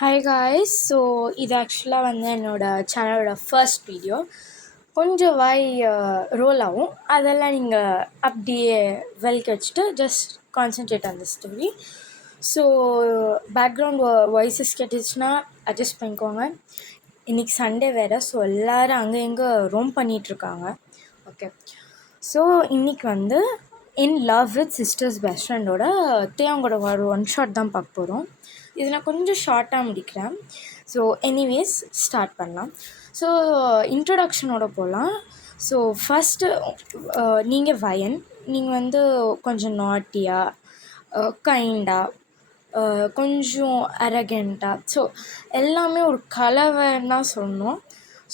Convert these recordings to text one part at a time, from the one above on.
Hi guys. So இது ஆக்சுவலாக வந்து என்னோடய சேனலோட ஃபர்ஸ்ட் வீடியோ. கொஞ்சம் வாய் ரோல் ஆகும், அதெல்லாம் நீங்கள் அப்படியே வெல்க வச்சுட்டு just concentrate on the story. So background voices கேட்டுச்சுன்னா அட்ஜஸ்ட் பண்ணிக்கோங்க. இன்றைக்கி சண்டே வேறு, ஸோ எல்லோரும் அங்கே எங்கே ரோம் பண்ணிகிட்ருக்காங்க. ஓகே, ஸோ இன்றைக்கி வந்து in love with sisters best ஃப்ரெண்டோட தேவங்களோட ஒரு ஒன் ஷாட் தான் பார்க்க போகிறோம். இது நான் கொஞ்சம் ஷார்ட்டாக முடிக்கிறேன். ஸோ எனிவேஸ் ஸ்டார்ட் பண்ணலாம். ஸோ இன்ட்ரொடக்ஷனோட போகலாம். ஸோ ஃபஸ்ட்டு நீங்கள் வயன், நீங்கள் வந்து கொஞ்சம் நாட்டியாக, கைண்டாக, கொஞ்சம் அரகெண்ட்டாக, ஸோ எல்லாமே ஒரு கலவைன்னு தான் சொல்லணும்.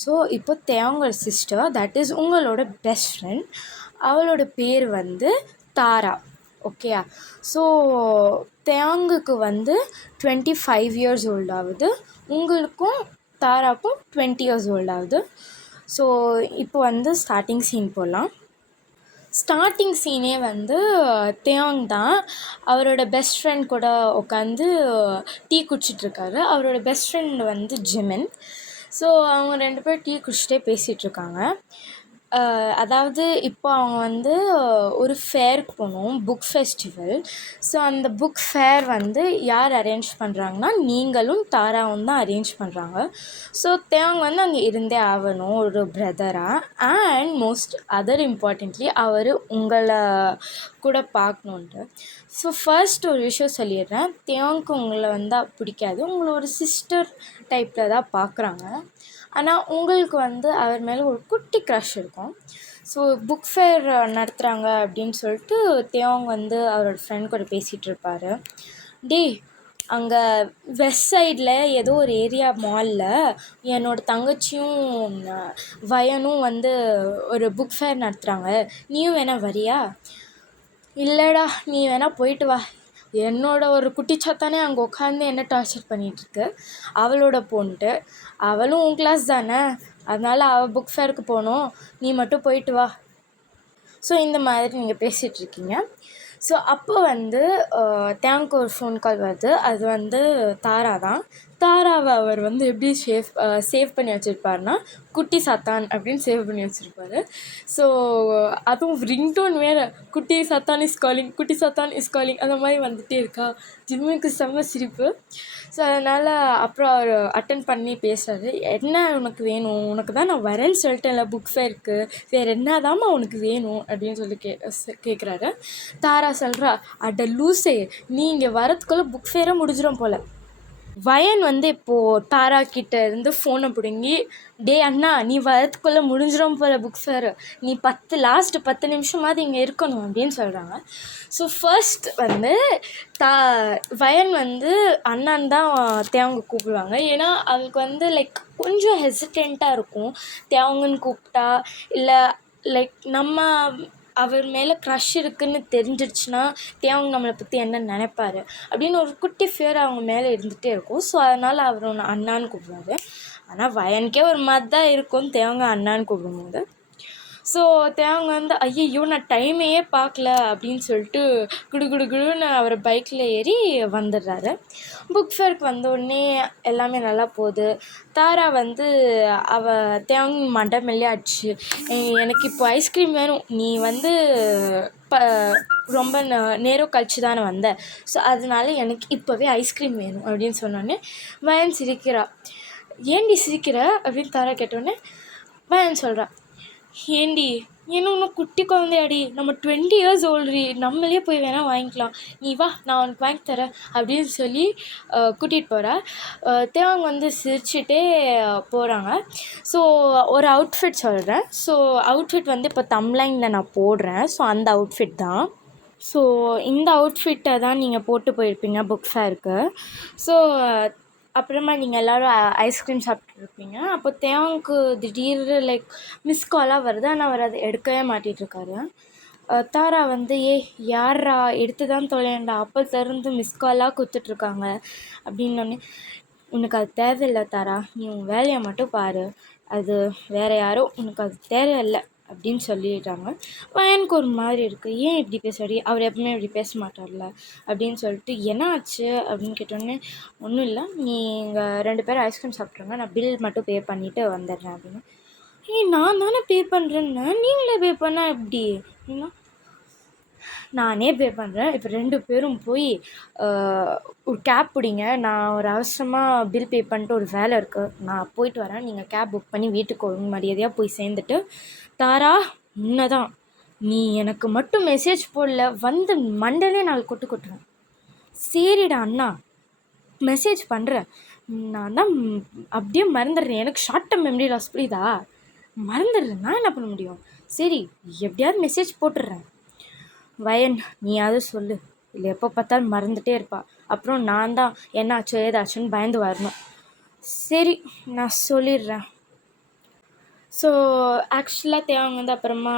ஸோ இப்போ தேவங்களோட சிஸ்டர், தட் இஸ் உங்களோட பெஸ்ட் ஃப்ரெண்ட், அவளோட பேர் வந்து தாரா. ஓகேயா? ஸோ தேங்குக்கு வந்து 25 இயர்ஸ் ஓல்ட் ஆகுது, உங்களுக்கும் தாராக்கும் 20 இயர்ஸ் ஓல்ட் ஆகுது. ஸோ இப்போ வந்து ஸ்டார்டிங் சீன் போகலாம். ஸ்டார்டிங் சீனே வந்து தேங் தான் அவரோட பெஸ்ட் ஃப்ரெண்ட் கூட உட்காந்து டீ குடிச்சிட்ருக்காரு. அவரோட பெஸ்ட் ஃப்ரெண்ட் வந்து ஜிமின். ஸோ அவங்க 2 பேர் டீ குடிச்சிட்டே பேசிகிட்ருக்காங்க. அதாவது இப்போ அவங்க வந்து ஒரு ஃபேருக்கு போகணும், புக் ஃபெஸ்டிவல். ஸோ அந்த புக் ஃபேர் வந்து யார் அரேஞ்ச் பண்ணுறாங்கன்னா நீங்களும் தாராவும் தான் அரேஞ்ச் பண்ணுறாங்க. ஸோ தேவங்க வந்து அங்கே இருந்தே ஆகணும் ஒரு பிரதராக. அண்ட் மோஸ்ட் அதர் இம்பார்ட்டன்ட்லி அவர் உங்களை கூட பார்க்கணுன்ட்டு. ஸோ ஃபர்ஸ்ட் ஒரு விஷயம் சொல்லிடுறேன், தேவங்க உங்களை வந்து பிடிக்காது, உங்களை ஒரு சிஸ்டர் டைப்பில் தான் பார்க்குறாங்க. ஆனால் உங்களுக்கு வந்து அவர் மேலே ஒரு குட்டி க்ரஷ் இருக்கும். ஸோ புக் ஃபேர் நடத்துகிறாங்க அப்படின்னு சொல்லிட்டு தேவங்க வந்து அவரோட ஃப்ரெண்ட் கூட பேசிகிட்டு இருப்பார். அங்கே வெஸ்ட் சைடில் ஏதோ ஒரு ஏரியா மாலில் என்னோடய தங்கச்சியும் வயனும் வந்து ஒரு புக் ஃபேர் நடத்துகிறாங்க, நீயும் வேணால் வரியா? இல்லைடா, நீ வேணால் போயிட்டு வா, என்னோட ஒரு குட்டிச்சாத்தானே அங்கே உட்காந்து என்ன டார்ச்சர் பண்ணிகிட்ருக்கு, அவளோட போன்ட்டு, அவளும் உன் கிளாஸ் தானே, அதனால் அவள் புக் ஃபேருக்கு போகணும், நீ மட்டும் போயிட்டு வா. ஸோ இந்த மாதிரி நீங்கள் பேசிகிட்ருக்கீங்க. ஸோ அப்போ வந்து தேங்க் ஒரு ஃபோன் கால் வருது. அது வந்து தாரா தான். தாராவை அவர் வந்து எப்படி சேவ் பண்ணி வச்சுருப்பாருனா குட்டி சத்தான் அப்படின்னு சேவ் பண்ணி வச்சுருப்பாரு. ஸோ அதுவும் ரிங்டோன் வேறு, குட்டி சத்தான் இஸ் காலிங், குட்டி சத்தான் இஸ் காலிங், அந்த மாதிரி வந்துகிட்டே இருக்கா. ஜிம்முக்கு செம்ம சிரிப்பு. ஸோ அதனால் அப்புறம் அவர் அட்டன் பண்ணி பேசுகிறாரு. என்ன உனக்கு வேணும்? உனக்கு தான் நான் வரேன்னு சொல்லிட்டேன்ல புக் ஃபேருக்கு, வேறு என்னதாம்மா உனக்கு வேணும் அப்படின்னு சொல்லி கேட்குறாரு. தாரா சொல்கிறா, அட லூசே, நீ இங்கே வரத்துக்குள்ளே புக் ஃபேரை முடிஞ்சிடும் போல். வயன் வந்து இப்போது தாரா கிட்டே இருந்து ஃபோனை பிடுங்கி, அண்ணா, நீ வரத்துக்குள்ளே முடிஞ்சிடும் போல் புக் ஃபேரு, நீ லாஸ்ட்டு 10 நிமிஷமாவது இங்கே இருக்கணும் அப்படின்னு சொல்கிறாங்க. ஸோ ஃபர்ஸ்ட் வந்து வயன் வந்து அண்ணான் தான் தேவங்க கூப்பிடுவாங்க. ஏன்னா அவங்களுக்கு வந்து லைக் கொஞ்சம் ஹெசிடெண்ட்டாக இருக்கும், தேவங்கன்னு கூப்பிட்டா. இல்லை லைக் நம்ம அவர் மேலே க்ரஷ் இருக்குதுன்னு தெரிஞ்சிடுச்சுன்னா தேவங்க நம்மளை பற்றி என்ன நினைப்பார் அப்படின்னு ஒரு குட்டி ஃபியர் அவங்க மேலே இருந்துகிட்டே இருக்கும். ஸோ அதனால் அவர் ஒன்று அண்ணான்னு கூப்பிடுவாரு. ஆனால் வயனுக்கே ஒரு மாதிரி தான் இருக்கும் தேவங்க அண்ணான்னு கூப்பிடும்போது. ஸோ தேவங்க வந்து ஐயோ நான் டைமையே பார்க்கல அப்படின்னு சொல்லிட்டு குடுன்னு அவர் பைக்கில் ஏறி வந்துடுறாரு. புக் ஃபேருக்கு வந்தோடனே எல்லாமே நல்லா போகுது. தாரா வந்து தேவங்க மண்டை மேலே அடிச்சு, எனக்கு இப்போ ஐஸ்கிரீம் வேணும், நீ வந்து ரொம்ப நேரம் கழிச்சு தானே வந்த, ஸோ அதனால எனக்கு இப்போவே ஐஸ்கிரீம் வேணும் அப்படின்னு சொன்னோடனே வயன் சிரிக்கிறா. ஏண்டி சிரிக்கிற அப்படின்னு தாரா கேட்டோடனே வயன் சொல்கிறா, ஏண்டி என்ன இன்னும் குட்டி குழந்தையாடி, நம்ம 20 இயர்ஸ் ஓல்ட்ரி, நம்மளே போய் வேணால் வாங்கிக்கலாம், நீ வா நான் உனக்கு வாங்கி தரேன் அப்படின்னு சொல்லி கூட்டிகிட்டு போகிறா. தேவங்க வந்து சிரிச்சுட்டே போகிறாங்க. ஸோ ஒரு அவுட்ஃபிட் சொல்கிறேன். ஸோ அவுட்ஃபிட் வந்து இப்போ தம்ப்லைனில் நான் போடுறேன். ஸோ அந்த அவுட்ஃபிட் தான். ஸோ இந்த அவுட்ஃபிட்டை தான் நீங்கள் போட்டு போயிருப்பீங்க புக் ஃபேருக்கு. ஸோ அப்புறமா நீங்கள் எல்லோரும் ஐஸ்கிரீம் சாப்பிட்ருப்பீங்க. அப்போ தேவங்களுக்கு திடீர்னு லைக் மிஸ் காலாக வருது, ஆனால் அவர் அதை எடுக்கவே மாட்டிகிட்ருக்காரு. தாரா வந்து யாரா எடுத்து தான் தொலையண்டா, அப்போ திறந்து மிஸ் காலாக கொடுத்துட்ருக்காங்க அப்படின்னோடனே, உனக்கு அது தேவையில்லை தாரா, நீ உன் வேலையை மட்டும் பாரு, அது வேறு யாரோ, உனக்கு அது தேவையில்லை அப்படின்னு சொல்லிட்டாங்க. எனக்கு ஒரு மாதிரி இருக்குது, ஏன் இப்படி பேசுறாடி, அவர் எப்பவுமே இப்படி பேச மாட்டார்ல அப்படின்னு சொல்லிட்டு, என்ன ஆச்சு அப்படின்னு கேட்டோடனே, ஒன்றும் இல்லை, நீங்கள் 2 பேரும் ஐஸ்கிரீம் சாப்பிட்ருங்க, நான் பில் மட்டும் பே பண்ணிவிட்டு வந்துடுறேன் அப்படின்னு. நான் தானே பே பண்ணுறேன்னு, நீங்களே பே பண்ணால் எப்படி அப்படின்னா, நானே பே பண்ணுறேன், இப்போ 2 பேரும் போய் ஒரு கேப் பிடிங்க, நான் ஒரு அவசரமாக பில் பே பண்ணிட்டு ஒரு வேலை இருக்குது, நான் போயிட்டு வரேன், நீங்கள் கேப் புக் பண்ணி வீட்டுக்கு ஒழுங்கு மரியாதையாக போய் சேர்ந்துட்டு, தாரா உன்னதான், நீ எனக்கு மட்டும் மெசேஜ் போடல, வந்து மண்டலே 4 கொட்டு கொட்டுறேன். சரிடா அண்ணா, மெசேஜ் பண்ணுறேன், நான் தான் அப்படியே மறந்துடுறேன், எனக்கு ஷார்ட் டேர்ம் மெமரி லாஸ், புரியுதா, மறந்துடுறேன், நான் என்ன பண்ண முடியும், சரி எப்படியாவது மெசேஜ் போட்டுடுறேன். வயன், நீயாவது சொல்லு, இல்லை எப்போ பார்த்தாலும் மறந்துகிட்டே இருப்பா, அப்புறம் நான் தான் என்னாச்சோ ஏதாச்சுன்னு பயந்து வரணும். சரி நான் சொல்லிடுறேன். ஸோ ஆக்சுவலாக தேவங்க வந்து அப்புறமா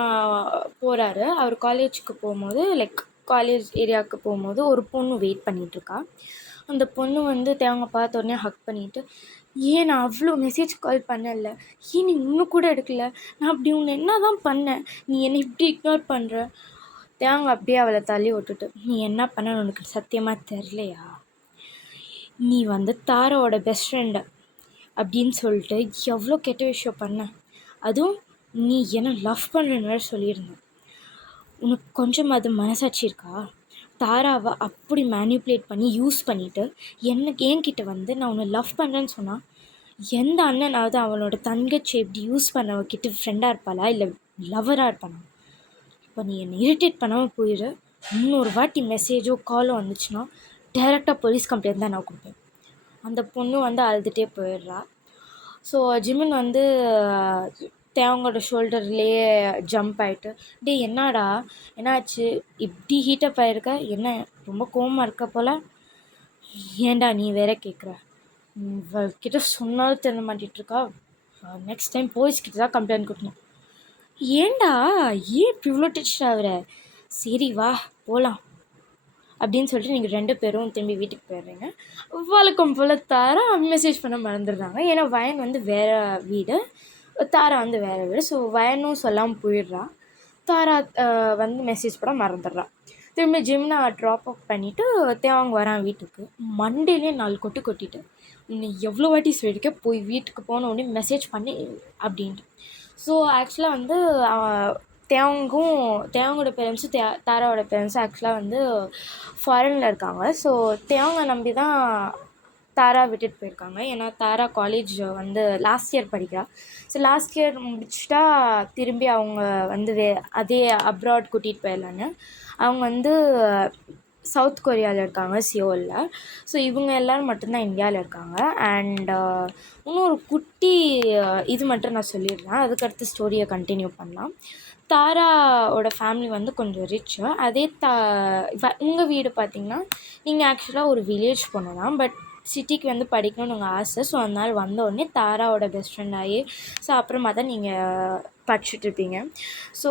போகிறாரு. அவர் காலேஜுக்கு போகும்போது, லைக் காலேஜ் ஏரியாவுக்கு போகும்போது ஒரு பொண்ணு வெயிட் பண்ணிகிட்ருக்கா. அந்த பொண்ணு வந்து தேவங்க பார்த்த உடனே ஹக் பண்ணிவிட்டு, ஏன் நான் அவ்வளோ மெசேஜ் கால் பண்ணல, ஏன் நீ இன்னும் கூட எடுக்கல, நான் அப்படி உன்னை என்ன தான் பண்ணேன், நீ என்னை இப்படி இக்னோர் பண்ணுற. தேவங்க அப்படியே அவளை தள்ளி விட்டுட்டு, நீ என்ன பண்ண உனக்கு சத்தியமாக தெரிலையா, நீ வந்து தாராவோட பெஸ்ட் ஃப்ரெண்டு அப்படின்னு சொல்லிட்டு எவ்வளோ கெட்ட விஷயம் பண்ண, அதுவும் நீ என்ன லவ் பண்ணுறன்னு வேறு சொல்லியிருந்தேன், உனக்கு கொஞ்சம் அது மனசாட்சி இருக்கா, தாராவை அப்படி மேனிப்புலேட் பண்ணி யூஸ் பண்ணிவிட்டு என்கிட்ட வந்து நான் உன்னை லவ் பண்ணுறேன்னு சொன்னால், எந்த அண்ணனாவது அவனோட தங்கச்சி எப்படி யூஸ் பண்ணவக்கிட்ட ஃப்ரெண்டாக இருப்பாளா இல்லை லவராக இருப்பானா. இப்போ நீ என்னை இரிட்டேட் பண்ணாமல் போயிடு, இன்னொரு வாட்டி மெசேஜோ காலோ வந்துச்சுன்னா டைரெக்டாக போலீஸ் கம்ப்ளைண்ட் தான் நான் கொடுப்பேன். அந்த பொண்ணு வந்து அழுதுகிட்டே போயிடுறா. ஸோ ஜிமின் வந்து தேவங்களோட ஷோல்டர்லேயே ஜம்ப் ஆகிட்டு, டே என்னடா என்னாச்சு, இப்படி ஹீட்டப் ஆகிருக்க, என்ன ரொம்ப கோவமாக இருக்க போல், ஏன்டா நீ வேற கேட்குற, கிட்ட சொன்னாலும் தெரிய மாட்டிகிட்ருக்கா, நெக்ஸ்ட் டைம் போலீஸ்கிட்ட தான் கம்ப்ளைண்ட் கொடுக்கணும். ஏன்டா ஏன் இப்படி இவ்வளோ டென்ஷன் ஆகுற, சரி வா போகலாம் அப்படின்னு சொல்லிட்டு நீங்கள் 2 பேரும் திரும்பி வீட்டுக்கு போயிடுறீங்க. வழக்கம் போல் தாரா மெசேஜ் பண்ண மறந்துடுறாங்க. ஏன்னா வயன் வந்து வேறு வீடு, தாரா வந்து வேறு வீடு. ஸோ வயனும் சொல்லாமல் போயிடுறா. தாரா வந்து மெசேஜ் பண்ண மறந்துடுறா. திரும்பி ஜிம்னா ட்ராப் அப் பண்ணிவிட்டு தேவாங்க வரான் வீட்டுக்கு. மண்டேலே 4 கொட்டு கொட்டிட்டு, இன்னும் எவ்வளோ வாட்டி சொல்லியிருக்க, போய் வீட்டுக்கு போன உடனே மெசேஜ் பண்ணி அப்படின்ட்டு. ஸோ ஆக்சுவலாக வந்து தேவங்கோட பேரண்ட்ஸும் தாராவோட பேரண்ட்ஸும் ஆக்சுவலாக வந்து ஃபாரினில் இருக்காங்க. ஸோ தேவங்க நம்பி தான் தாரா விட்டுட்டு போயிருக்காங்க. ஏன்னா தாரா காலேஜ் வந்து லாஸ்ட் இயர் படிக்கிறா. ஸோ லாஸ்ட் இயர் முடிச்சுட்டா திரும்பி அவங்க வந்து அதே அப்ராட் கூட்டிகிட்டு போயிடலான்னு அவங்க வந்து சவுத் கொரியாவில் இருக்காங்க, சியோலில். ஸோ இவங்க எல்லோரும் மட்டும்தான் இந்தியாவில் இருக்காங்க. அண்ட் இன்னொரு குட்டி இது மட்டும் நான் சொல்லிடுறேன், அதுக்கடுத்து ஸ்டோரியை கண்டினியூ பண்ணலாம். தாராவோட ஃபேமிலி வந்து கொஞ்சம் ரிச்சு. அதே உங்கள் வீடு பார்த்திங்கன்னா, நீங்கள் ஆக்சுவலாக ஒரு வில்லேஜ் பொண்ணு தான், பட் சிட்டிக்கு வந்து படிக்கணும்னு உங்கள் ஆசை. ஸோ அதனால் வந்தோடனே தாராவோட பெஸ்ட் ஃப்ரெண்ட் ஆகி, ஸோ அப்புறமா தான் நீங்கள் படிச்சுட்ருப்பீங்க. ஸோ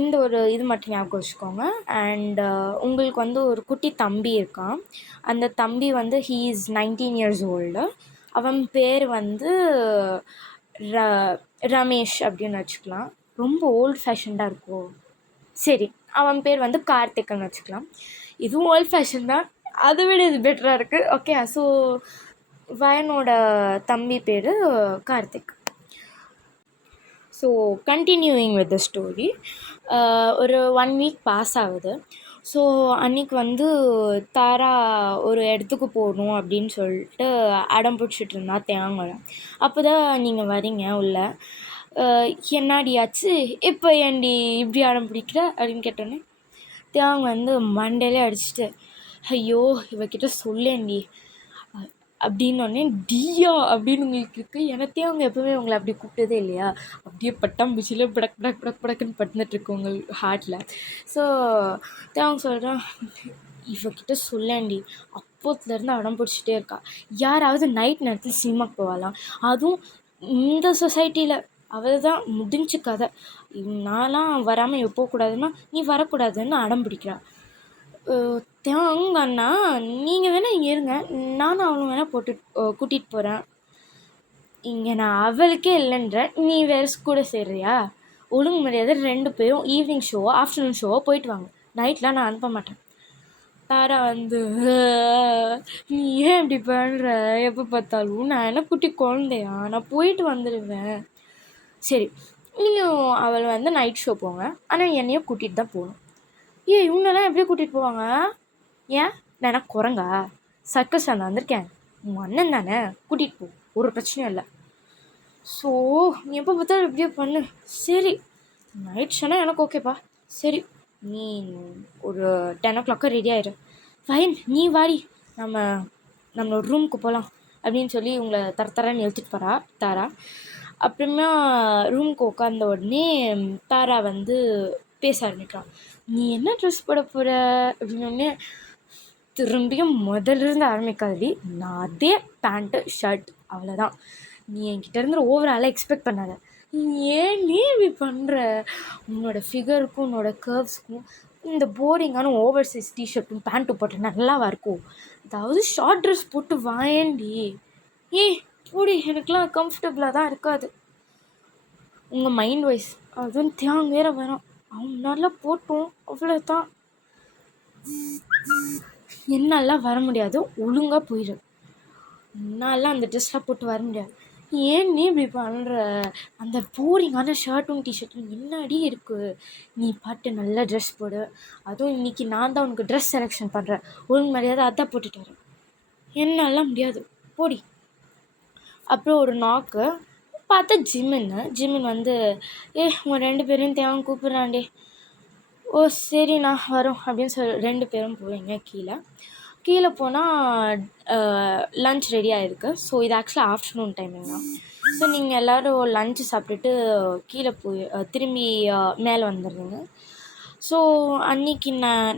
இந்த ஒரு இது மட்டும் ஞாபகம் வச்சுக்கோங்க. அண்ட் உங்களுக்கு வந்து ஒரு குட்டி தம்பி இருக்கான். அந்த தம்பி வந்து ஹீ இஸ் 19 years old. அவன் பேர் வந்து ரமேஷ் அப்படின்னு வச்சுக்கலாம். ரொம்ப ஓல்ட் ஃபேஷன்டாக இருக்கும். சரி, அவன் பேர் வந்து கார்த்திக்னு வச்சுக்கலாம். இதுவும் ஓல்ட் ஃபேஷன் தான், அதை விட இது பெட்டராக இருக்குது. ஓகே, ஸோ வயனோட தம்பி பேர் Karthik. So continuing with the story, ஒரு 1 week பாஸ் ஆகுது. ஸோ அன்றைக்கி வந்து தாரா ஒரு இடத்துக்கு போகணும் அப்படின்னு சொல்லிட்டு அடம் பிடிச்சிட்டு இருந்தா தேவங்களை. அப்போ தான் நீங்கள் வரீங்க உள்ள. என்னாடியாச்சு, இப்போ ஏன்டி இப்படி அடம் பிடிக்கிற அப்படின்னு கேட்டோன்னே தேவங்க வந்து மண்டையிலே அடிச்சுட்டு, ஐயோ இவகிட்ட சொல்லேன்டி அப்படின்னோடனே, டியா அப்படின்னு உங்களுக்கு இருக்குது. எனக்கே அவங்க எப்போவுமே உங்களை அப்படி கூப்பிட்டதே இல்லையா, அப்படியே பட்டாம்பூச்சியில் படக் படக் படக் படக்குன்னு பட்டுனுட்ருக்கு உங்கள் ஹார்ட்டில். ஸோ அவங்க சொல்கிறேன், இவகிட்ட சொல்லேன்டி, அப்போத்துலேருந்து அடம் பிடிச்சிட்டே இருக்கா. யாராவது நைட் நேரத்தில் சினிமாக்கு போகலாம், அதுவும் இந்த சொசைட்டியில், அவள் தான் முடிஞ்சு கதை. நான்லாம் வராமல் எப்போ கூடாதுன்னா நீ வரக்கூடாதுன்னு அடம் பிடிக்கிறா. தேவங்க அண்ணா, நீங்கள் வேணால் இங்கே இருங்க, நானும் அவளும் வேணால் கூட்டிகிட்டு போகிறேன். இங்கே நான் அவளுக்கே இல்லைன்ற, நீ வேறு கூட சேர்றியா, ஒழுங்கு மரியாதை 2 பேரும் ஈவினிங் ஷோவோ ஆஃப்டர்நூன் ஷோவோ போயிட்டு வாங்க, நைட்லாம் நான் அனுப்ப மாட்டேன். தாரா வந்து நீ ஏன் இப்படி பண்ணுற, எப்போ பார்த்தாலும் நான் என்ன குட்டி குழந்தையா, நான் போயிட்டு வந்துடுவேன். சரி நீங்கள் அவள் வந்து நைட் ஷோ போங்க, ஆனால் என்னையும் கூட்டிகிட்டு தான் போகணும். இவங்கெல்லாம் எப்படி கூட்டிகிட்டு போவாங்க? ஏன் நான் என்ன குரங்கா? சர்க்கஸ் நான் வந்திருக்கேன், உங்கள் அண்ணன் தானே, கூட்டிகிட்டு போ, ஒரு பிரச்சனையும் இல்லை. ஸோ நீ எப்போ பார்த்தாலும் இப்படியே பண்ணு. சரி நைட் ஷோனா எனக்கு ஓகேப்பா. சரி நீ ஒரு 10 o'clock ரெடி ஆயிடு. ஃபைன், நீ வாடி, நம்மளோட ரூமுக்கு போகலாம் அப்படின்னு சொல்லி உங்களை தரன்னு எழுத்துட்டு போகிறா தாரா. அப்புறமா ரூமுக்கு உட்காந்த உடனே தாரா வந்து பேச ஆரம்பிக்கிறான். நீ என்ன ட்ரெஸ் போட போகிற அப்படின்னு. திரும்பியும் முதல்லிருந்து ஆரம்பிக்காதடி, நான் அதே பேண்ட்டு ஷர்ட் அவ்வளோதான். நீ என்கிட்ட இருந்து ஓவராலாக எக்ஸ்பெக்ட் பண்ணாத. ஏன் நீ இப்படி பண்ணுற? உன்னோட ஃபிகருக்கும் உன்னோட கர்வ்ஸ்க்கும் இந்த போரிங்கான ஓவர் சைஸ் டிஷர்ட்டும் பேண்ட்டும் போட்டு நல்லாவா இருக்கும்? அதாவது ஷார்ட் ட்ரெஸ் போட்டு வாயேண்டி. போடி, எனக்குலாம் கம்ஃபர்டபுளாக தான் இருக்காது. உங்கள் மைண்ட் வைஸ் அதுவும் தியாங் வேற வரும், அவங்க நல்லா போட்டோம் அவ்வளோதான். என்னாலாம் வர முடியாது, ஒழுங்காக போயிடு. என்னாலாம் அந்த ட்ரெஸ்லாம் போட்டு வர முடியாது. ஏன் நீ இப்படி பண்ணுற? அந்த போரிங்கான ஷர்ட்டும் டிஷர்ட்டும் என்னடி இருக்குது? நீ பாட்டு நல்ல ட்ரெஸ் போடு, அதுவும் இன்றைக்கி நான் தான் உனக்கு ட்ரெஸ் செலெக்ஷன் பண்ணுறேன், ஒழுங்கு மரியாதை அதான் போட்டுட்டு வரேன். என்னாலாம் முடியாது, போடி. அப்புறம் ஒரு நாக்கு பார்த்தா ஜிமின் வந்து உங்கள் 2 பேரையும் தேவை கூப்பிட்றாண்டே. ஓ சரிண்ணா வரோம் அப்படின்னு சொல்லி 2 பேரும் போவீங்க. கீழே போனால் லன்ச் ரெடி ஆகிருக்கு. ஸோ இது ஆக்சுவலாக ஆஃப்டர்நூன் டைமிங் தான். ஸோ நீங்கள் எல்லோரும் லன்ச்சு சாப்பிட்டுட்டு கீழே போய் திரும்பி மேலே வந்துடுறீங்க. ஸோ அன்றைக்கி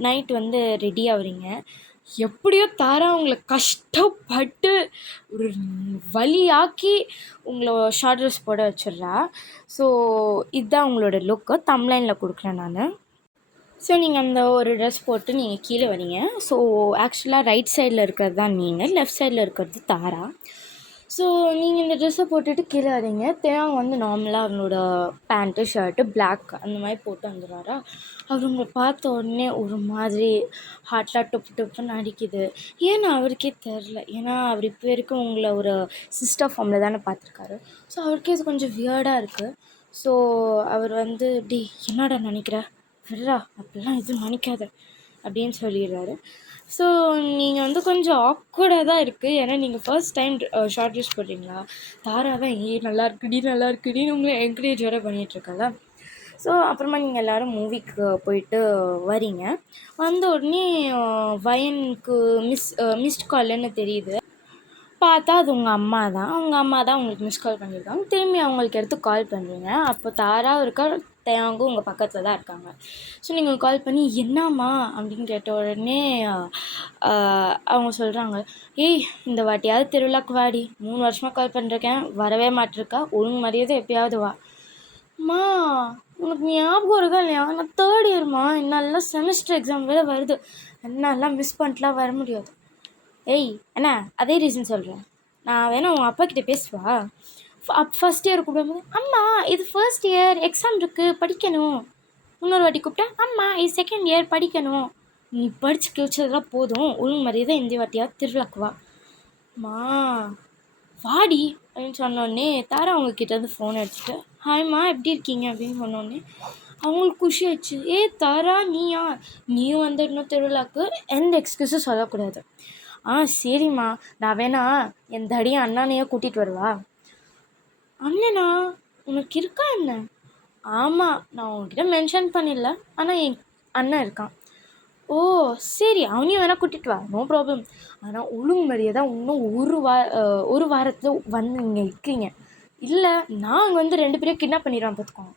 நைட் வந்து ரெடி ஆகுறீங்க. எப்படியோ தாரா உங்களை கஷ்டப்பட்டு ஒரு வழியாக்கி உங்களை ஷார்ட் ட்ரெஸ் போட வச்சிடுறா. ஸோ இதுதான் உங்களோட லுக்கு, தம்ப்லைனில் கொடுக்குறேன் நான். ஸோ நீங்கள் அந்த ஒரு ட்ரெஸ் போட்டு நீங்கள் கீழே வரீங்க. ஸோ ஆக்சுவலாக ரைட் சைடில் இருக்கிறது தான் நீங்கள், லெஃப்ட் சைடில் இருக்கிறது தாரா. ஸோ நீங்கள் இந்த ட்ரெஸ்ஸை போட்டுட்டு கீழே வரீங்க. தேவாங்க வந்து நார்மலாக அவங்களோட பேண்ட்டு ஷர்ட்டு பிளாக் அந்த மாதிரி போட்டு வந்துடுறாரா. அவர் உங்களை பார்த்த உடனே ஒரு மாதிரி ஹார்ட்லாம் டொப்புன்னு அடிக்குது. ஏன்னா அவருக்கே தெரில, ஏன்னா அவர் இப்போ வரைக்கும் உங்களை ஒரு சிஸ்டர் ஃபார்மில் தானே பார்த்துருக்காரு. ஸோ அவருக்கே இது கொஞ்சம் வியர்டாக இருக்குது. ஸோ அவர் வந்து இப்படி என்னடா நினைக்கிற, விட்றா, அப்படிலாம் எதுவும் நினைக்காத அப்படின்னு சொல்லிடுறாரு. ஸோ நீங்கள் வந்து கொஞ்சம் ஆக்வர்டாக தான் இருக்குது, ஏன்னா நீங்கள் ஃபர்ஸ்ட் டைம் ஷார்ட் ட்ரெஸ் போடுறீங்களா. தாரா தான் நல்லா இருக்குடின்னு உங்களை என்கரேஜ் வேறு பண்ணிகிட்ருக்காளா. ஸோ அப்புறமா நீங்கள் எல்லோரும் மூவிக்கு போயிட்டு வரீங்க. வந்த உடனே வயனுக்கு மிஸ்ட் கால்னு தெரியுது. பார்த்தா அது உங்கள் அம்மா தான். உங்களுக்கு மிஸ் கால் பண்ணியிருக்காங்க. திரும்பி அவங்களுக்கு எடுத்து கால் பண்ணுறீங்க. அப்போ தாரா இருக்கா, தேவாங்கும் உங்கள் பக்கத்தில் தான் இருக்காங்க. ஸோ நீங்கள் கால் பண்ணி என்னம்மா அப்படின்னு கேட்ட உடனே அவங்க சொல்கிறாங்க, இந்த வாட்டியாவது திருவிழாக்கு வாடி, 3 வருஷமாக கால் பண்ணிருக்கேன், வரவே மாட்டிருக்கா, ஒழுங்கு மரியாதை எப்பயாவது வா. அம்மா உனக்கு ஞாபகம் இருக்கா இல்லையா, நான் 3rd இயர்மா, என்னாலலாம் செமஸ்டர் எக்ஸாம் வேறு வருது, என்னாலாம் மிஸ் பண்ணிட்டுலாம் வர முடியாது. என்ன அதே ரீசன் சொல்கிறேன், நான் வேணா உங்கள் அப்பா கிட்டே பேசுவா. ஃபஸ்ட் இயர் கூப்பிடும்போது, அம்மா இது ஃபர்ஸ்ட் இயர் எக்ஸாம் இருக்குது படிக்கணும். இன்னொரு வாட்டி கூப்பிட்டா, அம்மா இது செகண்ட் இயர் படிக்கணும். நீ படித்து கிழிச்சதெல்லாம் போதும், ஒழுங்கு மாதிரியே தான் இந்த வாட்டியாவது திருவிழாக்கு வா. அம்மா வாடி அப்படின்னு சொன்னோடனே தாரா அவங்கக்கிட்ட வந்து ஃபோன் எடுத்துகிட்டு, ஹாய்மா எப்படி இருக்கீங்க அப்படின்னு சொன்னோடனே அவங்களுக்கு குஷி ஆயிடுச்சு. தாரா நீயும் வந்துடணும் திருவிழாக்கு, எந்த எக்ஸ்கியூஸும் சொல்லக்கூடாது. சரிம்மா, நான் வேணா என் தடியும் அண்ணனையோ கூட்டிகிட்டு வருவா. அண்ணனா உனக்கு இருக்கா என்ன? ஆமாம், நான் உங்ககிட்ட மென்ஷன் பண்ணிடல, ஆனால் என் அண்ணன் இருக்கான். ஓ சரி, அவனையும் வேணால் கூட்டிகிட்டு வா, நோ ப்ராப்ளம். ஆனால் ஒழுங்கு மரியாதை தான் இன்னும் ஒரு வாரத்தில் வந்து நீங்கள் இருக்கீங்க, இல்லை நான் அங்கே வந்து 2 பேரையும் கிட்னாப் பண்ணிடுவான் பார்த்துக்கோங்க.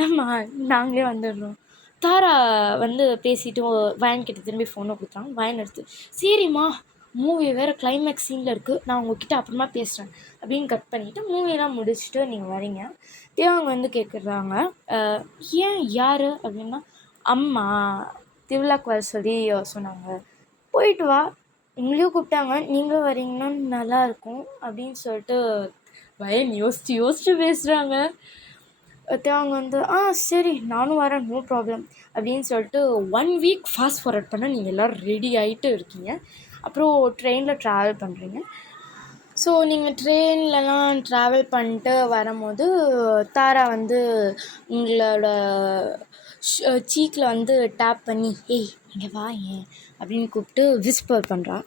ஏம்மா நாங்களே வந்துடுறோம். தாரா வந்து பேசிட்டு வயன்கிட்ட திரும்பி ஃபோனை கொடுத்தாங்க. வயன் எடுத்து, சரிம்மா மூவி வேறு கிளைமேக்ஸ் சீனில் இருக்குது, நான் உங்ககிட்ட அப்புறமா பேசுகிறேன் அப்படின்னு கட் பண்ணிவிட்டு மூவியெல்லாம் முடிச்சுட்டு நீங்கள் வரீங்க. தேவாங்க வந்து கேட்குறாங்க, ஏன் யார் அப்படின்னா, அம்மா திருவிழாக்கு வர சொல்லி சொன்னாங்க, போயிட்டு வா, உங்களையும் கூப்பிட்டாங்க, நீங்களும் வரீங்கன்னா நல்லாயிருக்கும் அப்படின்னு சொல்லிட்டு வயன் யோசிச்சு பேசுகிறாங்க. அவங்க வந்து சரி நானும் வரேன், நோ ப்ராப்ளம் அப்படின்னு சொல்லிட்டு 1 வீக் ஃபாஸ்ட் ஃபார்வர்ட் பண்ண நீங்கள் எல்லோரும் ரெடி ஆகிட்டு இருக்கீங்க. அப்புறம் ட்ரெயினில் ட்ராவல் பண்ணுறீங்க. ஸோ நீங்கள் ட்ரெயின்லலாம் ட்ராவல் பண்ணிட்டு வரும்போது தாரா வந்து உங்களோட சீக்கில் வந்து டேப் பண்ணி ஏய் இங்கே வா ஏன் அப்படின்னு கூப்பிட்டு விஸ்பர் பண்ணுறா.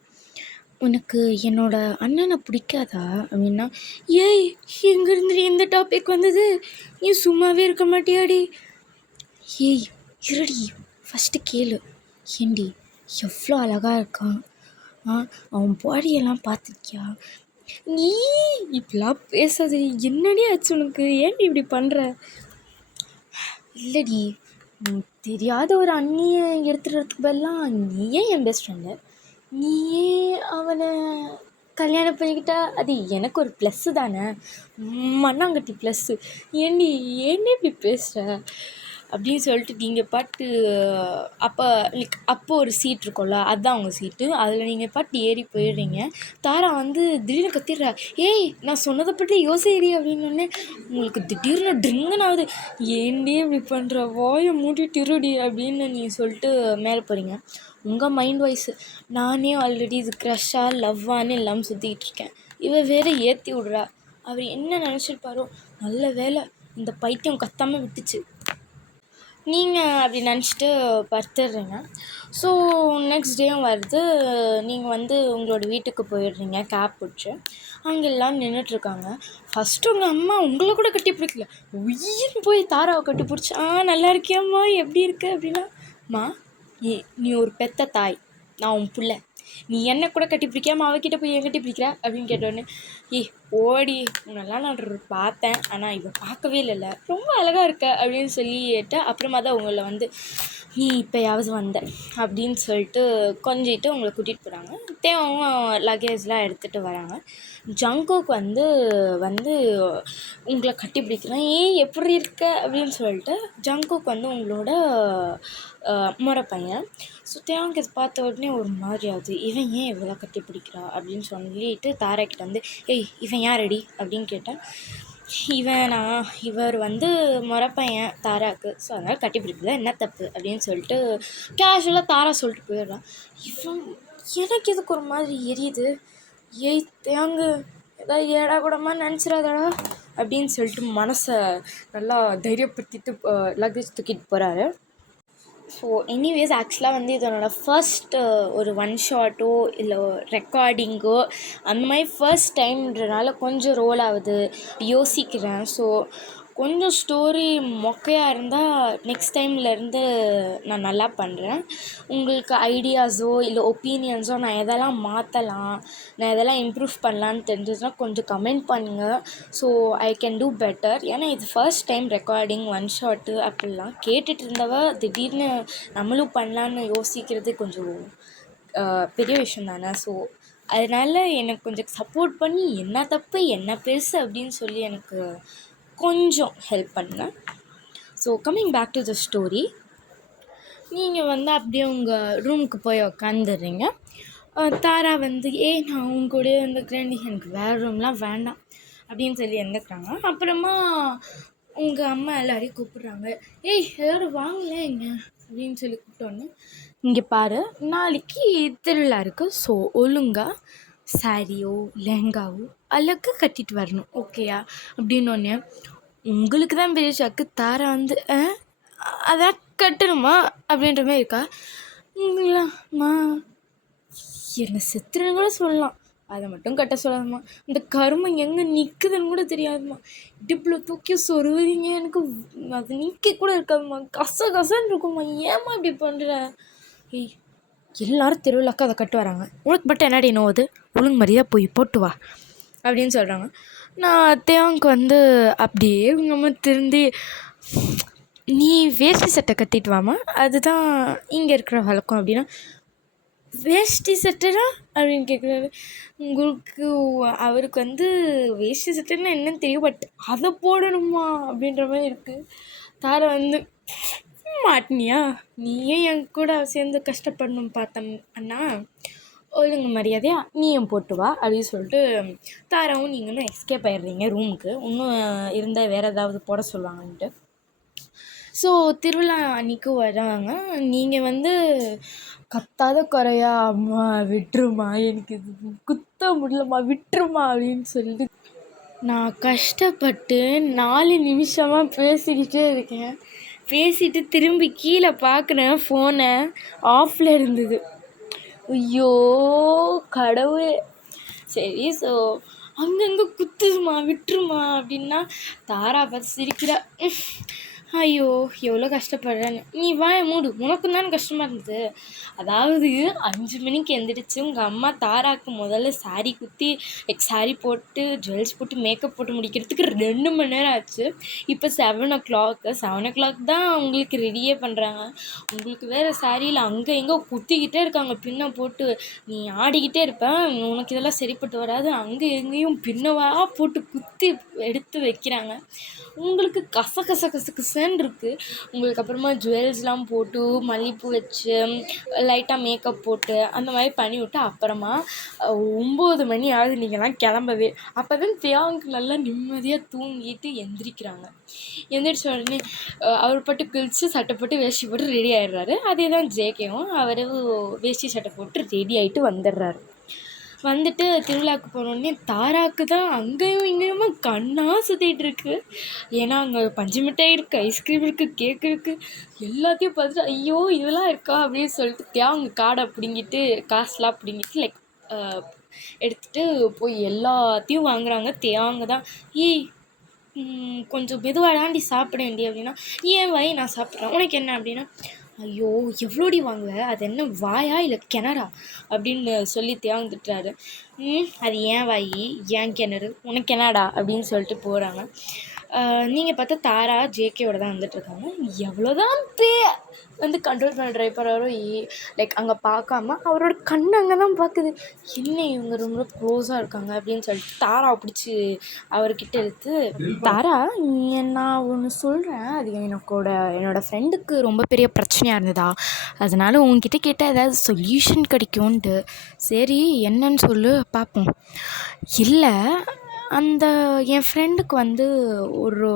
உனக்கு என்னோட அண்ணனை பிடிக்காதா அப்படின்னா, ஏய் எங்கேருந்து இந்த டாபிக் வந்தது, நீ சும்மாவே இருக்க மாட்டியாடி, ஏய் இருடி ஃபஸ்ட்டு கேளு, ஏண்டி எவ்வளோ அழகாக இருக்கான், அவன் பாடியெல்லாம் பார்த்துருக்கியா, நீ இப்படிலாம் பேசாதடி, என்னடி ஆச்சு உனக்கு, ஏன்டி இப்படி பண்ணுற, இல்லடி தெரியாத ஒரு அண்ணியை எடுத்துடுறதுக்கு பதிலாக நீயே என் பெஸ்ட் ஃப்ரெண்டு, நீயே அவனை கல்யாணம் பண்ணிக்கிட்டா அது எனக்கு ஒரு ப்ளஸ்ஸு தானே, மண்ணாங்கட்டி ப்ளஸ்ஸு, ஏண்டி இப்படி பேசுகிற அப்படின்னு சொல்லிட்டு நீங்கள் பாட்டு அப்போ ஒரு சீட் இருக்கும்ல, அதுதான் அவங்க சீட்டு, அதில் நீங்கள் பாட்டு ஏறி போயிடுறீங்க. தாரா வந்து திடீர்னு கத்திடுறா, ஏய் நான் சொன்னதை பற்றி யோசிடி அப்படின்னோடனே உங்களுக்கு திடீர்னு ட்ரிங்குன்னு ஆகுது, ஏண்டி இப்படி பண்ணுற, வாயை மூடிட்டு இருடி அப்படின்னு நீங்கள் சொல்லிட்டு மேலே போகிறீங்க. உங்கள் மைண்ட் வாய்ஸு, நானே ஆல்ரெடி இது க்ரஷ்ஷாக லவ்வான்னு இல்லாமல் சுற்றிக்கிட்டு இருக்கேன், இவ வேறு ஏற்றி விட்றா, அவர் என்ன நினச்சிருப்பாரோ, நல்ல வேலை இந்த பைத்தியம் கத்தாமல் விட்டுச்சு, நீங்கள் அப்படி நினச்சிட்டு படுத்துடுறீங்க. ஸோ நெக்ஸ்ட் டேயும் வருது, நீங்கள் வந்து உங்களோட வீட்டுக்கு போயிடுறீங்க கேப் பிடிச்சி. அங்கே எல்லாம் நின்றுட்டுருக்காங்க. ஃபஸ்ட்டு உங்கள் அம்மா உங்களை கூட கட்டி பிடிக்கல, உயிர்னு போய் தாராவை கட்டி பிடிச்சி, நல்லா இருக்கியாம்மா எப்படி இருக்கு அப்படின்னா, அம்மா நீ ஒரு பெத்த தாய், நான் உன் பிள்ளை, நீ என்ன கூட கட்டி பிடிக்காமல் அவகிட்ட போய் ஏன் கட்டி பிடிக்கிற அப்படின்னு கேட்டோடனே, ஓடி உன்னெல்லாம் நான் பார்த்தேன், ஆனால் இவ பார்க்கவே இல்லைல்ல, ரொம்ப அழகாக இருக்க அப்படின்னு சொல்லிட்டு அப்புறமா தான் உங்களை வந்து நீ இப்போயாவது வந்த அப்படின்னு சொல்லிட்டு கொஞ்சிட்டு உங்களை கூட்டிகிட்டு போகிறாங்க. அவங்க லக்கேஜ்லாம் எடுத்துகிட்டு வராங்க. ஜங்குக்கு வந்து உங்களை கட்டி பிடிக்கிறான், எப்படி இருக்க அப்படின்னு சொல்லிட்டு. ஜங்குக்கு வந்து உங்களோட முறை பையன். ஸோ தேவங்க இதை பார்த்த உடனே ஒரு மாதிரி ஆகுது, இவன் ஏன் இவ்வளோ கட்டி பிடிக்கிறா அப்படின்னு சொல்லிட்டு தாராக்கிட்ட வந்து, ஏய் இவன் யார் ரெடி அப்படின்னு கேட்டேன். இவர் வந்து முறைப்பையன் தாராக்கு, ஸோ அதனால் கட்டி பிடிக்கல, என்ன தப்பு அப்படின்னு சொல்லிட்டு கேஷுவலாக தாரா சொல்லிட்டு போயிடுறான். இவன் எனக்கு இதுக்கு ஒரு மாதிரி எரியுது, ஏய் தேங்க ஏதாவது ஏடா கூடமா நினச்சிடாதடா அப்படின்னு சொல்லிட்டு மனசை நல்லா தைரியப்படுத்திட்டு லக்கேஜ் தூக்கிட்டு போகிறாரு. ஸோ எனிவேஸ் ஆக்சுவலாக வந்து இதனோட ஃபர்ஸ்ட் ஒரு ஒன் ஷாட்டோ இல்லை ரெக்கார்டிங்கோ அந்த மாதிரி ஃபர்ஸ்ட் டைம்ன்றனால கொஞ்சம் ரோல் ஆகுது, யோசிக்கிறேன். ஸோ கொஞ்சம் ஸ்டோரி மொக்கையாக இருந்தால் நெக்ஸ்ட் டைம்லேருந்து நான் நல்லா பண்ணுறேன். உங்களுக்கு ஐடியாஸோ இல்லை ஒப்பீனியன்ஸோ நான் எதெல்லாம் மாற்றலாம், நான் எதெல்லாம் இம்ப்ரூவ் பண்ணலான்னு தெரிஞ்சதுன்னா கொஞ்சம் கமெண்ட் பண்ணுங்கள். So I can do better. ஏன்னா இது first time recording one shot அப்படிலாம் கேட்டுட்டு இருந்தவ திடீர்னு நம்மளும் பண்ணலான்னு யோசிக்கிறது கொஞ்சம் பெரிய விஷயம் தானே. ஸோ அதனால் எனக்கு கொஞ்சம் சப்போர்ட் பண்ணி என்ன தப்பு என்ன பெருசு அப்படின்னு சொல்லி எனக்கு கொஞ்சம் ஹெல்ப் பண்ணுங்க. So coming back to the story, நீங்கள் வந்து அப்படியே உங்கள் ரூமுக்கு போய் உக்காந்துடுறீங்க. தாரா வந்து நான் உங்க கூட இருந்துக்கிறேன், எனக்கு வேறு ரூம்லாம் வேண்டாம் அப்படின்னு சொல்லி இருந்துக்கிறாங்க. அப்புறமா உங்கள் அம்மா எல்லாரையும் கூப்பிட்றாங்க, எல்லோரும் வாங்கல எங்க அப்படின்னு சொல்லி கூப்பிட்டோன்னே, இங்கே பாரு நாளைக்கு திருவிழா இருக்குது, ஸோ ஒழுங்காக சாரியோ லெஹங்காவோ அழகு கட்டிட்டு வரணும், ஓகேயா அப்படின்னோடனே உங்களுக்கு தான் பெரிய ஷாக்கு. தாரா வந்து அதான் கட்டணுமா அப்படின்ற மாதிரி இருக்கா. உங்களாம்மா என்னை செத்துறன்னு கூட சொல்லலாம், அதை மட்டும் கட்ட சொல்லாதம்மா, இந்த கருமம் எங்கே நிற்குதுன்னு கூட தெரியாதும்மா, இடுப்பில் தூக்கி சொருவீங்க, எனக்கு அது நிற்க கூட இருக்காதும்மா, கசன்னு இருக்கும்மா, ஏம்மா இப்படி பண்ணுற, எல்லோரும் திருவிழாக்கு அதை கட்டு வராங்க, உனக்கு மட்டும் என்னடி நோவுது, ஒழுங்கு மாதிரியாக போய் போட்டு வா அப்படின்னு சொல்கிறாங்க. நான் தேவனுக்கு வந்து அப்படியே உங்கள் அம்மா திருந்தி, நீ வேஷ்டி சட்டை கட்டிட்டு வாமா, அதுதான் இங்கே இருக்கிற வழக்கம் அப்படின்னா, வேஷ்டி சட்டைனா அப்படின்னு கேட்குறாரு. உங்களுக்கு அவருக்கு வந்து வேஷ்டி சட்டைன்னா என்னன்னு தெரியும், பட் அதை போடணுமா அப்படின்ற மாதிரி இருக்குது. தாரை வந்து மாட்டினியா, நீயே என் கூட சேர்ந்து கஷ்டப்படணும் பார்த்தேன் அண்ணா, ஒழுங்கு மரியாதையாக நீயும் போட்டு வா அப்படின்னு சொல்லிட்டு தாராவும் நீங்களும் எஸ்கேப் ஆயிடுறீங்க ரூமுக்கு. இன்னும் இருந்தால் வேறு ஏதாவது போட சொல்லுவாங்கன்ட்டு. ஸோ திருவிழா அன்றைக்கி வராங்க. நீங்கள் வந்து கத்தாத குறையா, அம்மா விட்டுருமா, எனக்கு இது குத்த முடியலம்மா விட்டுருமா அப்படின்னு சொல்லிட்டு நான் கஷ்டப்பட்டு 4 நிமிஷமாக பேசிக்கிட்டே இருக்கேன். பேசிட்டு திரும்பி கீழே பார்க்குறேன், ஃபோனை ஆஃபில் இருந்தது. ஐயோ கடவுளே! சரி, ஸோ அங்கங்கே குத்துதுமா விட்டுருமா அப்படின்னா தாரா பார்த்து சிரிக்கிறா. ஐயோ எவ்வளோ கஷ்டப்படுறேன்னு. நீ வாய மூடு, உனக்கும் தானே கஷ்டமாக இருந்தது. அதாவது 5 மணிக்கு எழுந்திரிச்சு உங்கள் அம்மா தாராக்கு முதல்ல சாரீ குத்தி சாரீ போட்டு ஜுவல்ஸ் போட்டு மேக்கப் போட்டு முடிக்கிறதுக்கு 2 மணி நேரம் ஆச்சு. இப்போ 7 o'clock தான் உங்களுக்கு ரெடியே பண்ணுறாங்க. உங்களுக்கு வேறு சாரியில் அங்கே எங்கே குத்திக்கிட்டே இருக்காங்க பின்னை போட்டு. நீ ஆடிக்கிட்டே இருப்பேன், உனக்கு இதெல்லாம் சரிப்பட்டு வராது, அங்கே எங்கேயும் பின்னவாக போட்டு குத்தி எடுத்து வைக்கிறாங்க. உங்களுக்கு கசன்னு இருக்குது. உங்களுக்கு அப்புறமா ஜுவல்ஸ்லாம் போட்டு மல்லிகைப்பூ வச்சு லைட்டாக மேக்கப் போட்டு அந்த மாதிரி பண்ணிவிட்டு அப்புறமா 9 மணி ஆகுது நீங்கள்லாம் கிளம்பவே. அப்போ தான் தியாவுக்கு நல்லா நிம்மதியாக தூங்கிட்டு எந்திரிக்கிறாங்க. எந்திரிச்ச உடனே அவர் பட்டு குளித்து சட்டை போட்டு வேஷ்டி போட்டு ரெடி ஆகிடுறாரு. அதே தான் ஜேகேவும் அவர் வேஷ்டி சட்டை போட்டு ரெடி ஆகிட்டு வந்துடுறாரு. வந்துட்டு திருவிழாவுக்கு போனோடனே தாராக்கு தான் அங்கேயும் இங்கேயுமா கண்ணாக சுற்றிட்டு இருக்கு. ஏன்னா அங்கே பஞ்சு மிட்டாய் இருக்குது, ஐஸ்கிரீம் இருக்குது, கேக் இருக்குது. எல்லாத்தையும் பார்த்துட்டு ஐயோ இதெல்லாம் இருக்கா அப்படின்னு சொல்லிட்டு அவங்க காடை பிடுங்கிட்டு காசுலாம் பிடுங்கிட்டு லைக் எடுத்துகிட்டு போய் எல்லாத்தையும் வாங்குறாங்க. தேவாங்க தான் ஏய் கொஞ்சம் மெதுவாடாண்டி சாப்பிடேன்டி அப்படின்னா, ஏன் வாய் நான் சாப்பிட்றேன் உனக்கு என்ன அப்படின்னா, ஐயோ எவ்வளோடி வாங்குவ, அது என்ன வாயா இல்லை கிணறா அப்படின்னு சொல்லி திட்டுறாரு. அது ஏன் வாயி ஏன் கிணறு உனக்கு என்னடா அப்படின்னு சொல்லிட்டு போகிறாங்க. நீங்கள் பார்த்தா தாரா ஜேகேவோட தான் வந்துட்டுருக்காங்க. எவ்வளோதான் வந்து கண்ட்ரோல் பண்ண ட்ரை பண்ணுறாரோ லைக் அங்கே பார்க்காம அவரோட கண் அங்கே தான் பார்க்குது. என்ன இவங்க ரொம்ப க்ளோஸாக இருக்காங்க அப்படின்னு சொல்லிட்டு தாராவை பிடிச்சி அவர்கிட்ட எடுத்து, தாரா நான் ஒன்று சொல்கிறேன், அது என்னோடய ஃப்ரெண்டுக்கு ரொம்ப பெரிய பிரச்சனையாக இருந்ததா, அதனால் உங்ககிட்ட கேட்டால் ஏதாவது சொல்யூஷன் கிடைக்கும்ன்ட்டு. சரி என்னன்னு சொல்லு பார்ப்போம். இல்லை என் ஃப்ரெண்டுக்கு வந்து ஒரு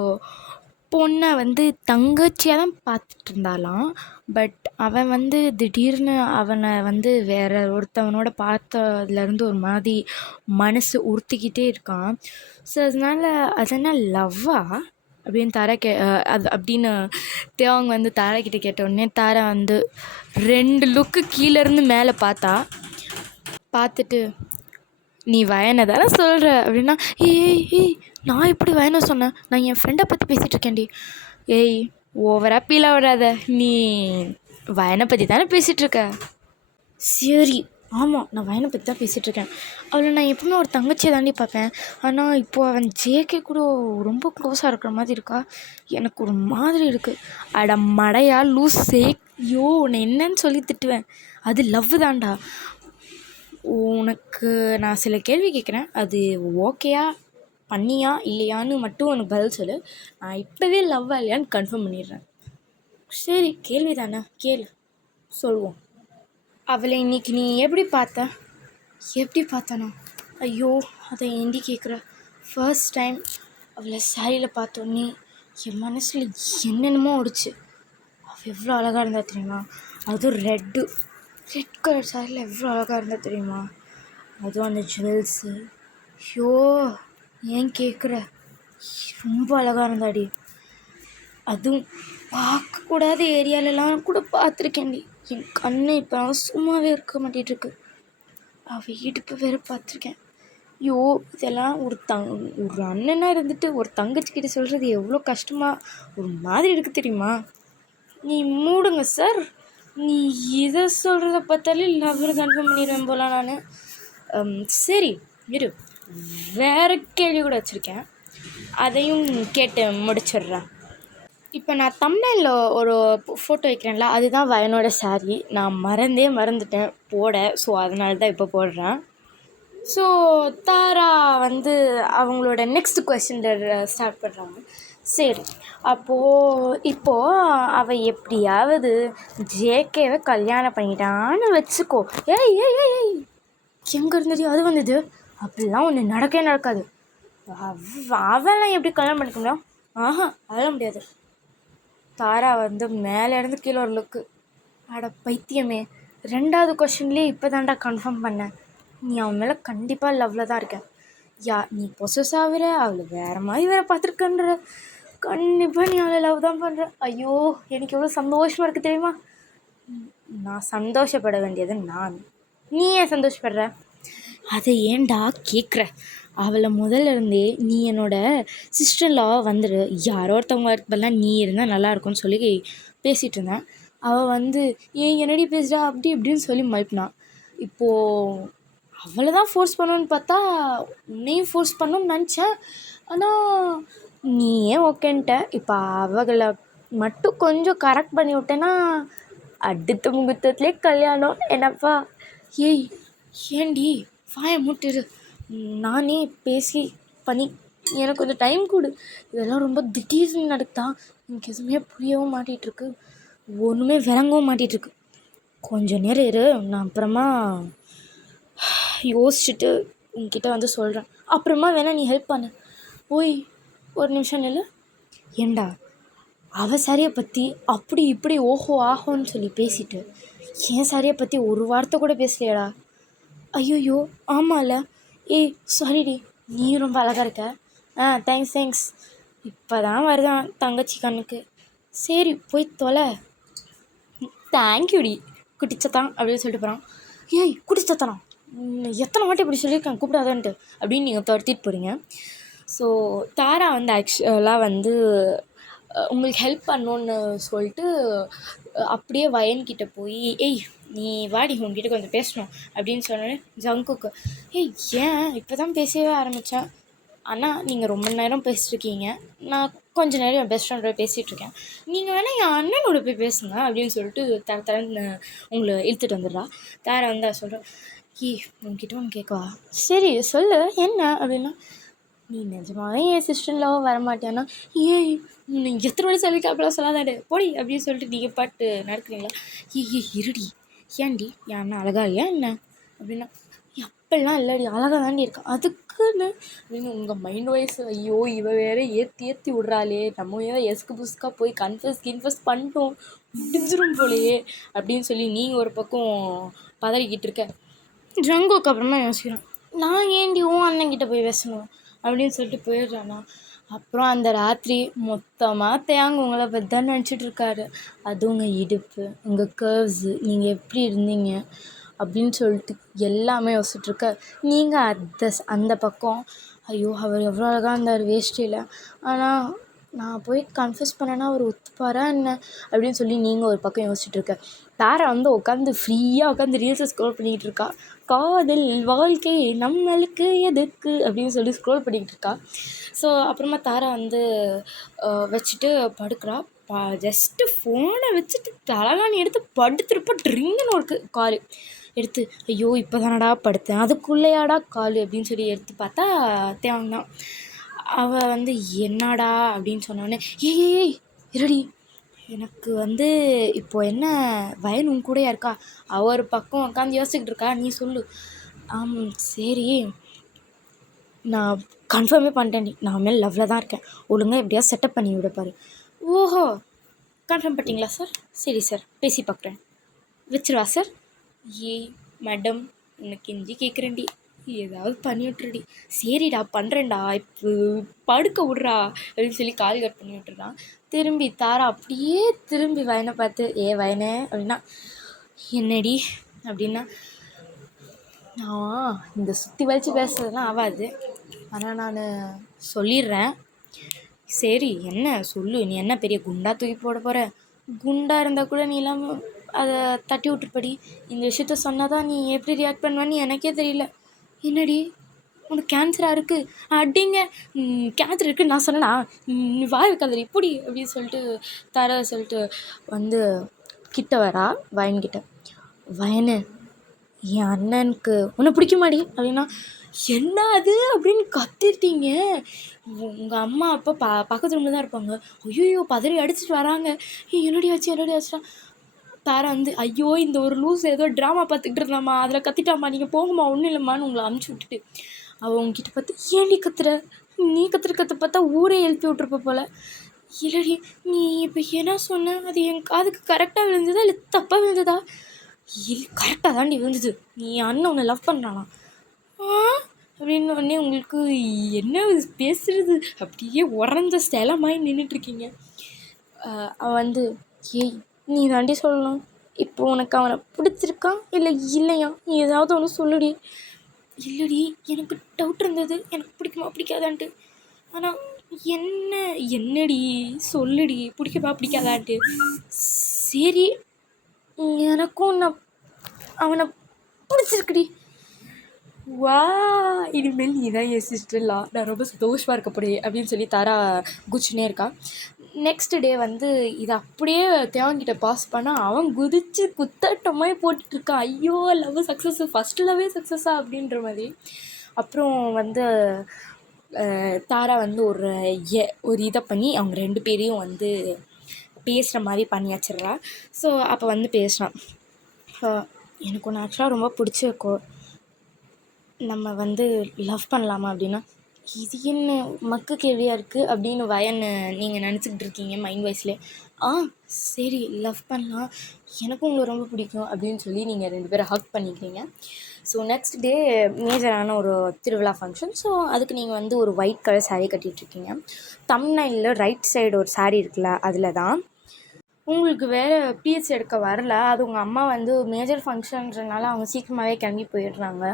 பொண்ணை வந்து தங்கச்சியாக தான் பார்த்துட்டு இருந்தாலாம். பட் அவன் வந்து திடீர்னு அவனை வந்து வேறு ஒருத்தவனோட பார்த்ததுலேருந்து ஒரு மாதிரி மனசு உறுத்திக்கிட்டே இருக்கான். ஸோ அதனால் லவ்வா அப்படின்னு தாரா அப்படின்னு தேவங்க வந்து தாராக்கிட்ட கேட்ட உடனே தாரா வந்து 2 லுக்கு கீழேருந்து மேலே பார்த்துட்டு நீ வயனை தானே சொல்கிற அப்படின்னா, ஏய் நான் எப்படி வயனை சொன்னேன், நான் என் ஃப்ரெண்டை பற்றி பேசிகிட்டு இருக்கேன்டி. ஏய் ஓவராக பீலாக விடாத, நீ வயனை பற்றி தானே பேசிகிட்ருக்க. சரி ஆமாம் நான் வயனை பற்றி தான் பேசிகிட்ருக்கேன். அவளை நான் எப்பவுமே ஒரு தங்கச்சியை தாண்டி பார்ப்பேன். ஆனால் இப்போது அவன் ஜேகே கூட ரொம்ப க்ளோஸாக இருக்கிற மாதிரி இருக்கா. எனக்கு ஒரு மாதிரி இருக்குது. அட மடையா லூஸ் ஐயோ உன்னை என்னன்னு சொல்லி திட்டுவேன். அது லவ் தான்டா. உனக்கு நான் சில கேள்வி கேட்குறேன், அது ஓகேயா பண்ணியா இல்லையான்னு மட்டும் உனக்கு பதில் சொல்லு. நான் இப்போவே லவ்வா இல்லையான்னு கன்ஃபார்ம் பண்ணிடுறேன். சரி கேள்வி தானே கேளு சொல்லுவோம். அவளை இன்னைக்கு நீ எப்படி பார்த்தனா? ஐயோ அதை ஏண்டி கேட்குற. ஃபர்ஸ்ட் டைம் அவளை சாரியில் பார்த்தோன்னே என் மனசில் என்னென்னமோ ஓடிச்சு. அவள் எவ்வளோ அழகாக இருந்தா தெரியுமா? அதுவும் ரெட் கலர் சாரியில் எவ்வளோ அழகாக இருந்தால் தெரியுமா? அதுவும் அந்த ஜுவல்ஸு ஐயோ ஏன் கேட்குற, ரொம்ப அழகாக இருந்தாடி. அதுவும் பார்க்கக்கூடாத ஏரியாலலாம் கூட பார்த்துருக்கேன்டி. என் கண்ணு இப்போ சும்மாவே இருக்க மாட்டேட்டுருக்கு. அவள் இடுப்பு வேறு பார்த்துருக்கேன். ஐயோ இதெல்லாம் ஒரு அண்ணனாக இருந்துட்டு ஒரு தங்கச்சிக்கிட்ட சொல்கிறது எவ்வளோ கஷ்டமாக ஒரு மாதிரி இருக்குது தெரியுமா? நீ மூடுங்க சார், நீ இதை சொல்கிறத பார்த்தாலே லவ்வர் கன்ஃபார்ம் பண்ணிடுவேன் போல நான். சரி இரு, வேறு கேள்வி கூட வச்சுருக்கேன், அதையும் கேட்டு முடிச்சிடுறேன். இப்போ நான் தம்ப்நெயில்ல ஒரு ஃபோட்டோ வைக்கிறேன்ல, அதுதான் வயனோட சாரி. நான் மறந்துட்டேன் போட, ஸோ அதனால தான் இப்போ போடுறேன். ஸோ தாரா வந்து அவங்களோட நெக்ஸ்ட் கொஸ்டின் ஸ்டார்ட் பண்ணுறாங்க. சரி இப்போது அவள் எப்படியாவது ஜேகேவை கல்யாணம் பண்ணிட்டான்னு வச்சுக்கோ. ஏய் எங்கே இருந்தது அது வந்தது, அப்படிலாம் ஒன்று நடக்கவே நடக்காது. அவெல்லாம் எப்படி கல்யாணம் பண்ணிக்க முடியும்? அதெல்லாம் முடியாது. தாரா வந்து மேலே இருந்து கீழே ஒரு லுக்கு. அட பைத்தியமே, 2வது கொஷின்லேயே இப்போ தான்டா கன்ஃபார்ம் பண்ணேன், நீ அவன் மேலே கண்டிப்பாக லவ்வில் தான் இருக்க. நீ பொசஸ் ஆகிற, அவளை வேறு மாதிரி வேறு பார்த்துருக்கன்ற, கண்டிப்பாக நீ அவளை லவ் தான் பண்ணுற. ஐயோ, எனக்கு எவ்வளோ சந்தோஷமாக இருக்குது தெரியுமா? நான் சந்தோஷப்பட வேண்டியது நீ ஏன் சந்தோஷப்படுற? அதை ஏன்டா கேட்குற? அவளை முதல்ல இருந்தே நீ என்னோட சிஸ்டர்லா வந்துடு, யாரோ ஒருத்தவங்க இருப்பெல்லாம் நீ இருந்தால் நல்லாயிருக்கும்னு சொல்லி பேசிகிட்டு இருந்தேன். அவள் வந்து என்னடி பேசுகிறா அப்படி இப்படின்னு சொல்லி மறுப்பினான். இப்போது அவளை தான் ஃபோர்ஸ் பண்ணணுன்னு பார்த்தா உன்னையும் ஃபோர்ஸ் பண்ணணும்னு நினச்சேன். ஆனால் நீ ஏன் ஓகேன்ட்ட. இப்போ அவளை மட்டும் கொஞ்சம் கரெக்ட் பண்ணி விட்டேன்னா அடுத்த முகூர்த்தத்துலேயே கல்யாணம். என்னப்பா? ஏண்டி வாயை மூட்டிரு, நானே பேசி பண்ணி எனக்கு கொஞ்சம் டைம் கொடு. இதெல்லாம் ரொம்ப திடீர்னு நடக்குதா, எனக்கு எதுவுமே புரியவும் மாட்டிகிட்ருக்கு, ஒன்றுமே விளங்கவும் மாட்டிகிட்ருக்கு. கொஞ்சம் நேரம் இரு, நான் அப்புறமா யோசிச்சுட்டு உங்ககிட்ட வந்து சொல்கிறேன். அப்புறமா வேணால் நீ ஹெல்ப் பண்ணு. ஒரு நிமிஷம் இல்லை. ஏண்டா அவள் சாரியை பற்றி அப்படி இப்படி ஓஹோ ஆஹோன்னு சொல்லி பேசிட்டு என் சாரியை பற்றி ஒரு வார்த்தை கூட பேசலையாடா? ஐயோ ஆமாம்ல. சாரிடி, நீ ரொம்ப அழகாக இருக்க. தேங்க்ஸ். இப்போ தான் வருதான் தங்கச்சி கண்ணுக்கு. சரி போய் தொலை. தேங்க்யூடி குட்டிச்சத்தான் அப்படின்னு சொல்லிட்டு போகிறான். குட்டிச்சத்தானா, எத்தனை வாட்டி இப்படி சொல்லியிருக்கேன் கூப்பிடாதான்ட்டு அப்படின்னு நீங்கள் துரத்திட்டு போகிறீங்க. ஸோ தாரா வந்து ஆக்சுவலாக வந்து உங்களுக்கு ஹெல்ப் பண்ணணுன்னு சொல்லிட்டு அப்படியே வயன்கிட்ட போய் நீ வாடி உங்ககிட்ட கொஞ்சம் பேசணும் அப்படின்னு சொன்னேன். ஜங்குக்கு ஏன் இப்போ தான் பேசவே ஆரம்பித்தேன், ஆனால் நீங்கள் ரொம்ப நேரம் பேசிட்டுருக்கீங்க, நான் கொஞ்சம் நேரம் என் பெஸ்ட் ஃப்ரெண்டோட பேசிகிட்ருக்கேன், நீங்கள் வேணால் என் அண்ணனோட போய் பேசுங்க அப்படின்னு சொல்லிட்டு தரன்னு உங்களை இழுத்துட்டு வந்துடுறா. தாரா வந்து சொல்கிறேன், உங்ககிட்ட ஒன்று கேட்கவா? சரி சொல்லு, என்ன அப்படின்னா, நீ நிஜமாவே என் சிஸ்டர்லாவும் வரமாட்டியானா? நீ எத்தனை மணி சொல்லிக்காப்பெல்லாம் சொல்லாதாடு போடி அப்படின்னு சொல்லிட்டு நீங்கள் பாட்டு நடக்கிறீங்களா? இருடி, ஏன்டி என் அண்ணன் அழகா இல்லையா என்ன அப்படின்னா, அப்பெல்லாம் இல்லடி அழகாக தாண்டி இருக்கான் அதுக்குன்னு அப்படின்னு உங்கள் மைண்ட் வாய்ஸ். ஐயோ இவ வேற ஏற்றி விட்றாளே, நம்ம ஏதோ எஸ்க்கு புஸ்க்காக போய் கன்ஃபஸ் பண்ணிட்டோம், முடிஞ்சிரும் போலையே அப்படின்னு சொல்லி நீங்கள் ஒரு பக்கம் பதறிக்கிட்டு இருக்க. ஜங்குக்கு அப்புறமா யோசிக்கிறேன், நான் ஏண்டி அண்ணன்கிட்ட போய் பேசணும் அப்படின்னு சொல்லிட்டு போயிடுறானா. அப்புறம் அந்த ராத்திரி மொத்தமாக தேங்க உங்களை பற்றி தான் நினச்சிட்ருக்காரு. அது உங்கள் இடுப்பு, உங்கள் கர்வ்ஸு, நீங்கள் எப்படி இருந்தீங்க அப்படின்னு சொல்லிட்டு எல்லாமே யோசிச்சுட்ருக்க. நீங்கள் அந்த பக்கம் ஐயோ அவர் எவ்வளோ அழகாக இருந்தார் வேஷ்டியில், ஆனால் நான் போய் கன்ஃபஸ் பண்ணேன்னா அவர் ஒத்துப்பாரா என்ன அப்படின்னு சொல்லி நீங்கள் ஒரு பக்கம் யோசிச்சுட்ருக்க. தாரா வந்து உட்காந்து ஃப்ரீயாக உட்காந்து ரீல்ஸை ஸ்க்ரோல் பண்ணிக்கிட்டு இருக்கா. காதல் வாழ்க்கை நம்மளுக்கு எதுக்கு அப்படின்னு சொல்லி ஸ்க்ரோல் பண்ணிக்கிட்டு இருக்கா. ஸோ அப்புறமா தாரா வந்து வச்சுட்டு படுக்கிறா. ஜஸ்ட்டு ஃபோனை வச்சுட்டு தலகாணி எடுத்து படுத்துருப்பா. ட்ரிங்குன்னு ஒரு கால் எடுத்து, ஐயோ இப்போ தானடா படுத்தேன் அதுக்குள்ளேயாடா கால் அப்படின்னு சொல்லி எடுத்து பார்த்தா தேவந்தான். அவள் வந்து என்னடா அப்படின்னு சொன்னோடனே இருடி, எனக்கு வந்து இப்போ என்ன வயன் உன் கூடயா இருக்கா? அவள் ஒரு பக்கம் உட்காந்து யோசிச்சுக்கிட்டு இருக்கா, நீ சொல்லு. சரி நான் கன்ஃபார்மே பண்ணிட்டேன், நான் மேலே லவ்வில் தான் இருக்கேன், ஒழுங்காக எப்படியா செட்டப் பண்ணி விடப்பாரு. ஓஹோ கன்ஃபார்ம் பண்ணிட்டீங்களா சார்? சரி சார் பேசி பார்க்குறேன், வச்சிருவா சார். மேடம் உனக்கு இஞ்சி கேட்குறேன்டி, ஏதாவது பண்ணி விட்டுருடி. சரிடா பண்ணுறேன்டா, இப்போ படுக்க விட்றா அப்படின்னு சொல்லி கால் கட் பண்ணி விட்டுறான். திரும்பி தாரா அப்படியே திரும்பி வயனை பார்த்து, வயனே அப்படின்னா, என்னடி அப்படின்னா, நான் இந்த சுற்றி வலிச்சு பேசுறதுலாம் ஆகாது, ஆனால் நான் சொல்லிடுறேன். சரி என்ன சொல்லு, நீ என்ன பெரிய குண்டா தூக்கி போட போகிற? குண்டாக இருந்தால் கூட நீ இல்லாமல் அதை தட்டி விட்டுருப்படி. இந்த விஷயத்த சொன்னால் தான் நீ எப்படி ரியாக்ட் பண்ணுவேன்னு எனக்கே தெரியல. என்னடி உனக்கு கேன்சராக இருக்குது அடிங்க, கேன்சர் இருக்குன்னு நான் சொன்னேன்னா நீ வாய் வைக்காதடி இப்படி அப்படின்னு சொல்லிட்டு தர சொல்லிட்டு வந்து கிட்ட வரா வயன்கிட்ட. வயனு என் அண்ணனுக்கு உன்னை பிடிக்குமாடி அப்படின்னா, என்ன அது அப்படின்னு கத்திருட்டீங்க. உங்கள் அம்மா அப்பா பக்கத்து ரூமில் தான் இருப்பாங்க. ஐயோ பதறி அடிச்சுட்டு வராங்க. என்னடி ஆச்சுடா? தாரா வந்து ஐயோ இந்த ஒரு லூஸ் ஏதோ ட்ராமா பார்த்துக்கிட்டு இருந்தாம்மா அதில் கத்திட்டாம்மா நீங்கள் போங்கம்மா ஒன்றும் இல்லைம்மான்னு உங்களை அமுச்சு விட்டுட்டு அவள் உங்ககிட்ட பார்த்து ஏன் நீ கத்துற, நீ கற்று பார்த்தா ஊரே எழுப்பி விட்ருப்ப போல். இல்லடி நீ இப்போ என்ன சொன்ன, அது என் காதுக்கு கரெக்டாக விழுந்ததா இல்லை தப்பாக விழுந்ததா? கரெக்டாக தாண்டி விழுந்தது, நீ அண்ணன் உன்னை லவ் பண்ணுறானா அப்படின்னு உடனே உங்களுக்கு என்ன பேசுறது, அப்படியே உறைஞ்ச ஸ்டெலமாய் நின்றுட்டுருக்கீங்க. அவன் வந்து ஏய் நீ தாண்டி சொல்லணும், இப்போ உனக்கு அவனை பிடிச்சிருக்கான் இல்லை இல்லையா, நீ ஏதாவது ஒன்று சொல்லுடி. இல்லடி எனக்கு டவுட் இருந்தது, எனக்கு பிடிக்குமா பிடிக்காதான்ட்டு. ஆனால் என்னடி சொல்லுடி, பிடிக்குமா பிடிக்காதான்ட்டு. சரி எனக்கும் நான் அவனை பிடிச்சிருக்குடி. வா இனிமேல் நீ தான் என் சிஸ்டர்லா, நான் ரொம்ப சந்தோஷமாக இருக்க போறேன் அப்படின்னு சொல்லி தாரா குச்சினே இருக்கா. நெக்ஸ்ட் டே வந்து இதை அப்படியே தேவன்கிட்ட பாஸ் பண்ணால் அவன் குதிச்சு குத்தாட்டமாய் போட்டுட்ருக்கான். ஐயோ லவ் சக்ஸஸ், ஃபஸ்ட் லவ்வே சக்ஸஸா அப்படின்ற மாதிரி. அப்புறம் வந்து தாரா வந்து ஒரு இதை பண்ணி அவங்க 2 பேரையும் வந்து பேசுகிற மாதிரி பண்ணி வச்சிடுறா. ஸோ அப்போ வந்து பேசுகிறான், எனக்கு ஒன்று ஆக்சுவலாக ரொம்ப பிடிச்சிருக்கோம், நம்ம வந்து லவ் பண்ணலாமா அப்படின்னா. இது என்ன மக்கு கேள்வியாக இருக்குது அப்படின்னு வயன்னு நீங்கள் நினச்சிக்கிட்டு இருக்கீங்க மைண்ட் வைஸ்லேயே. சரி லவ் பண்ணலாம், எனக்கும் உங்களை ரொம்ப பிடிக்கும் அப்படின்னு சொல்லி நீங்கள் 2 பேரும் ஹக் பண்ணிக்கிறீங்க. ஸோ நெக்ஸ்ட் டே மேஜரான ஒரு திருவிழா ஃபங்க்ஷன். ஸோ அதுக்கு நீங்கள் வந்து ஒரு ஒயிட் கலர் சாரீ கட்டிகிட்ருக்கீங்க. தம்ப்நெயிலில் ரைட் சைடு ஒரு சாரீ இருக்குல்ல, அதில் தான் உங்களுக்கு வேறு பீரியட்ஸ் எடுக்க வரல. அது உங்கள் அம்மா வந்து மேஜர் ஃபங்க்ஷன்றனால அவங்க சீக்கிரமாகவே கிளம்பி போயிடுறாங்க.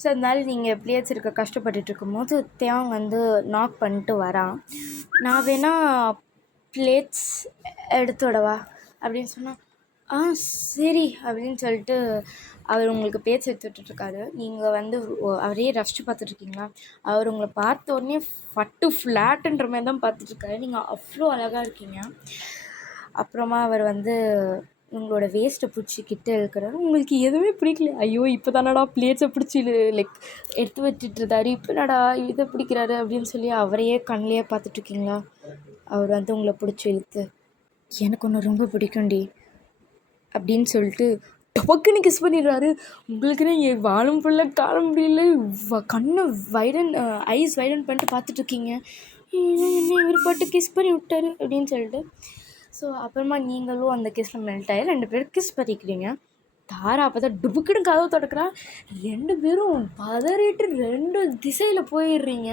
ஸோ அதனால நீங்கள் பீரியட்ஸ் எடுக்க கஷ்டப்பட்டுட்டு இருக்கும்போது தேவன் வந்து நாக் பண்ணிட்டு வரான். நான் வேணால் பிளேட்ஸ் எடுத்து விடவா அப்படின்னு சொன்னால் சரி அப்படின்னு சொல்லிட்டு அவர் உங்களுக்கு பேச்சு எடுத்து விட்டுட்ருக்காரு. நீங்கள் வந்து அவரையே ரசித்து பார்த்துட்ருக்கீங்களா. அவர் உங்களை பார்த்த உடனே ஃப்ளாட்டுன்ற மாதிரி தான் பார்த்துட்ருக்காரு. நீங்கள் அவ்வளோ அழகாக இருக்கீங்க. அப்புறமா அவர் வந்து உங்களோட வேஸ்ட்டை பிடிச்சி கிட்ட இருக்கிறாரு. உங்களுக்கு எதுவுமே பிடிக்கல, ஐயோ இப்போ தானடா பிளேட்ஸை பிடிச்சி லைக் எடுத்து வச்சுட்டு இருந்தாரு, இப்போ என்னடா இதை பிடிக்கிறாரு அப்படின்னு சொல்லி அவரையே கண்ணிலேயே பார்த்துட்ருக்கீங்களா. அவர் வந்து உங்களை பிடிச்சி இழுத்து எனக்கு ஒன்று ரொம்ப பிடிக்கும்டி அப்படின்னு சொல்லிட்டு டொபக்குன்னு கிஸ் பண்ணிடுறாரு. உங்களுக்குன்னு என் வாழும் புள்ள காலம் முடியல, கண்ணை ஐஸ் வைடன் பண்ணிட்டு பார்த்துட்ருக்கீங்க. என்ன இவர் பாட்டு கிஸ் பண்ணி விட்டாரு அப்படின்னு சொல்லிட்டு. ஸோ அப்புறமா நீங்களும் அந்த கிஸ்ஸில் மெல்ட் ஆகி 2 பேரும் கிஸ் பண்ணிக்கிறீங்க. தாரா அப்போ தான் டுபுக்குன்னு கதவு தொடக்கிறா. 2 பேரும் பதறிட்டு 2 திசையில் போயிடுறீங்க.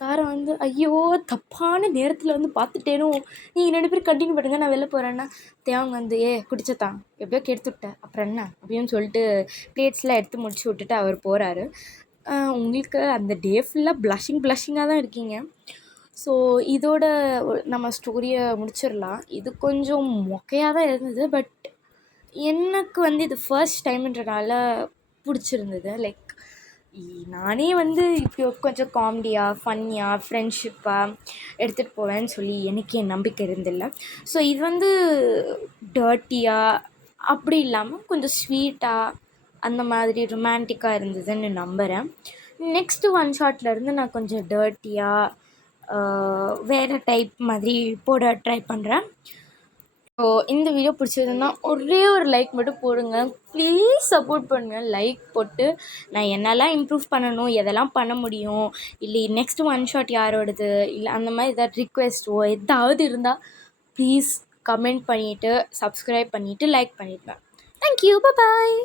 தாரா வந்து ஐயோ தப்பான நேரத்தில் வந்து பார்த்துட்டேனோ, நீங்கள் 2 பேரும் கண்டினியூ பண்ணுங்க, நான் வெளில போகிறேன்னா. தேவங்க வந்து குடிச்சதான் எப்படியோ கெடுத்து விட்டேன் அப்புறம் என்ன அப்படின்னு சொல்லிட்டு பிளேட்ஸ்லாம் எடுத்து முடிச்சு விட்டுட்டு அவர் போகிறாரு. உங்களுக்கு அந்த டே ஃபுல்லாக ப்ளஷிங்காக தான் இருக்கீங்க. ஸோ இதோட நம்ம ஸ்டோரியை முடிச்சிடலாம். இது கொஞ்சம் மொக்கையாக தான் இருந்தது, பட் எனக்கு வந்து இது ஃபர்ஸ்ட் டைம்ன்றனால பிடிச்சிருந்தது. லைக் நானே வந்து இப்போ கொஞ்சம் காமெடியாக ஃபன்னியாக ஃப்ரெண்ட்ஷிப்பாக எடுத்துகிட்டு போவேன்னு சொல்லி எனக்கு என் நம்பிக்கை இருந்தில்ல. ஸோ இது வந்து டர்ட்டியாக அப்படி இல்லாமல் கொஞ்சம் ஸ்வீட்டாக அந்த மாதிரி ரொமான்டிக்காக இருந்ததுன்னு நம்புகிறேன். நெக்ஸ்ட்டு ஒன் ஷாட்லேருந்து நான் கொஞ்சம் டர்ட்டியாக வேறு டைப் மாதிரி போட ட்ரை பண்ணுறேன். ஸோ இந்த வீடியோ பிடிச்சதுன்னா ஒரே ஒரு லைக் மட்டும் போடுங்க, ப்ளீஸ் சப்போர்ட் பண்ணுங்கள். லைக் போட்டு நான் என்னெல்லாம் இம்ப்ரூவ் பண்ணணும், எதெல்லாம் பண்ண முடியும், இல்லை நெக்ஸ்ட் ஒன் ஷாட் யாரோடது, இல்லை அந்த மாதிரி ஏதாவது ரிக்வெஸ்ட்டோ ஏதாவது இருந்தால் ப்ளீஸ் கமெண்ட் பண்ணிவிட்டு சப்ஸ்கிரைப் பண்ணிவிட்டு லைக் பண்ணிவிடுவேன். தேங்க்யூ, பாய்.